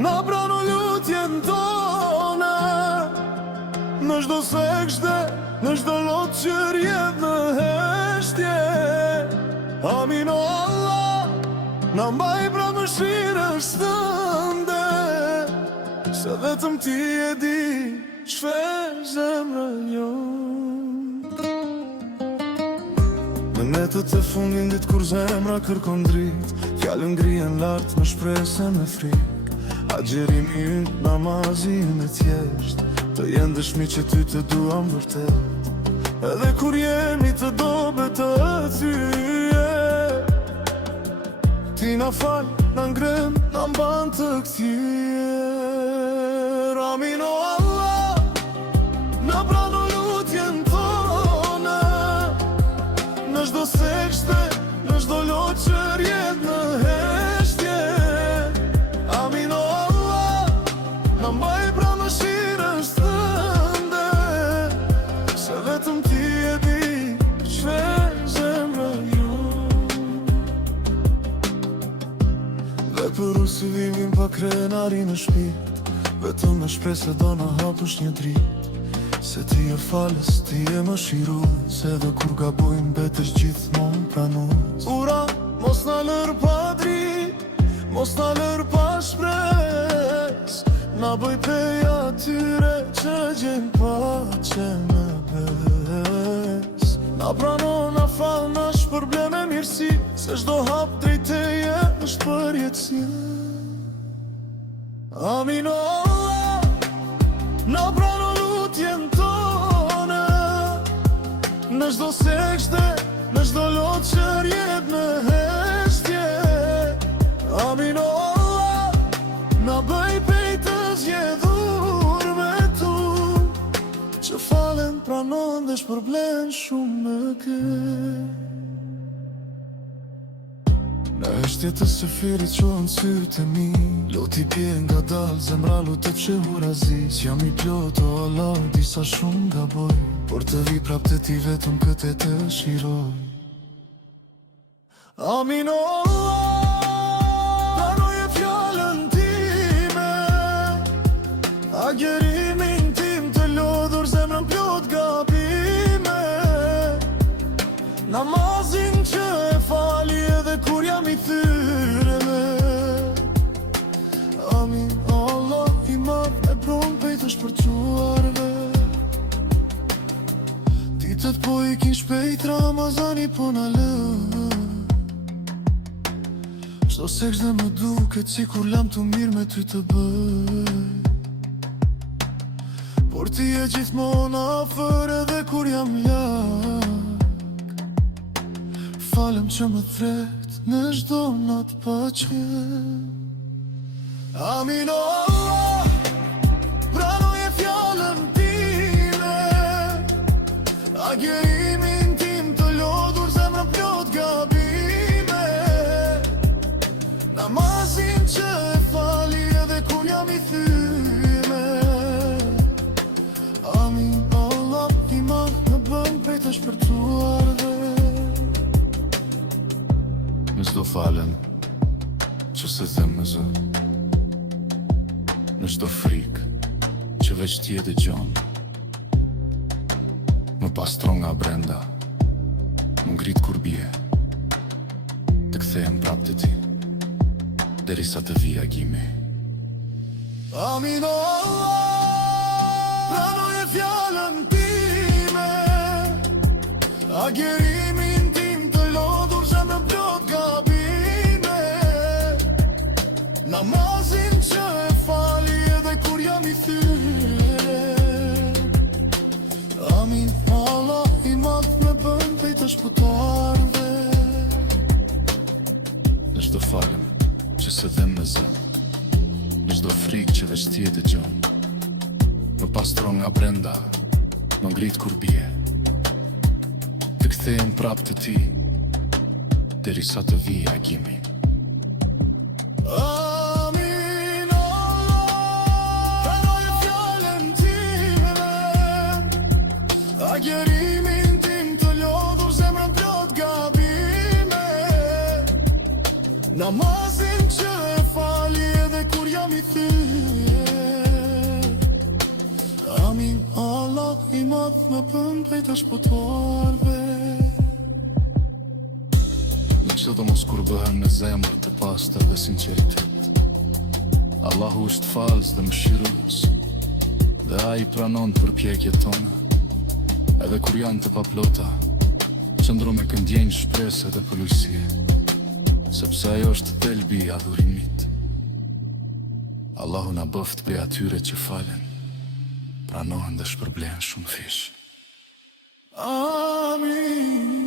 na prano lutjen tona, në çdo sekshte, në çdo lot që rjedh në heshtje. Amin o Allah, na mbaj pra mëshirës tënde, se vetëm ti e di çfarë zemra jon. Në netët e fundit kur zemra kërkon dritë, fjallën ngrihen lart në shpresën e frikë. Agjerimi ynë, namazi ynë e thjesht, të jenë dëshmi që ty të duam vërtet. Edhe kur jemi të dobe të thyje, ti na fal, na ngrem, na mban të kthyer. Amin o Allah, na prano lutjen tona, në çdo sekshte, në çdo lot që rjedh në heshtje. Amin o Allah, na mbaj pra mëshirës tënde, se vetëm ti e di çfarë zemra jon. Dhe për usulimin pa krenari në shpirt, vetëm me shpresë do na hapësh një dritë, se ti e falës, ti e mëshirues, edhe kur gabojmë betesh gjithmonë pranues. Ura, mos na lër pa dritë, mos na lër pa shpresë, na bëj pej atyre që gjen pace në bes. Na prano, na fal, na shpërblen me mirësi, se çdo hap drejt teje është përjetësi. Amin o Allah, na prano lutjen tona, në çdo sekshte, në çdo lot që rjedh në heshtje. Amin o Allah, na bëj pej të zgjedhur me tu, që falen, pranon dhe shpërblen shumë në kët. Në heshtje të sefirit qohen sytë e mi, loti pje nga dal, zemra lutet fshehur aziz. Jam i plot o Allah, disa shumë gaboj, por të vi prap të ti vetëm këtë të shiroj. Amin o Allah, pranoje fjallën time, agjerimin tim të lodhur, zemrën plot gabime. Namazin që e fali edhe kur jam i thyreme. Amin o Allah, i madh e pron pej të shpërquarve. Ditët po i kin shpejt, Ramazani po na lë. Çdo seksh dhe më duket si kur lam të mirë me ty të bëj, por ti e gjithmonë afër edhe kur jam lak. Falem që më thret në çdo natë pa qen. Amin o Allah, pranoje fjallën time, agjerimin tim të lodhur, zemrën plot gabime. Namazin që e fali edhe kur jam i thyme. Amin o Allah, i madh në bën prej të shpërtuarve. Në çdo falen që se them me zë, në çdo frikë që veç ti e dëgjon, më pastron nga brenda, më ngrit kur bie, të kthehem prap te ti, derisa të vi agimi. Amin o Allah, pranoje fjallën time, agjerimin tim të lodhur, zemrën plot gabime. Namazin që e fali edhe kur jam i thyre. Amin o Allah, i madh me bën pej të shpëtuarve. Në çdo falem që se them me zë, në çdo frikë që veç ti e dëgjon, më pastron nga brenda, më ngrit kur bie, të kthehem prap te ti, derisa të vi agimi. Amin o Allah, pranoje fjallën time, agjerimin tim të lodhur, zemrën plot gabime. Namazin që e fali edhe edhe kur jam i thyr. Amin, Allah i madh më bën prej të shpëtuarve. Në që do mos kur bëhen në zemër të pastër dhe sinceritet. Allahu është falës dhe mëshirues, dhe ai pranon përpjekjet tona, edhe kur janë të paplota. Qëndro me këndjenjë, shpresë dhe përluajsie, sepse ajo është thelbi i adhurimit. Allahu na bëft prej atyre që falen, pranohen dhe shpërblehen shumë fish. Amin.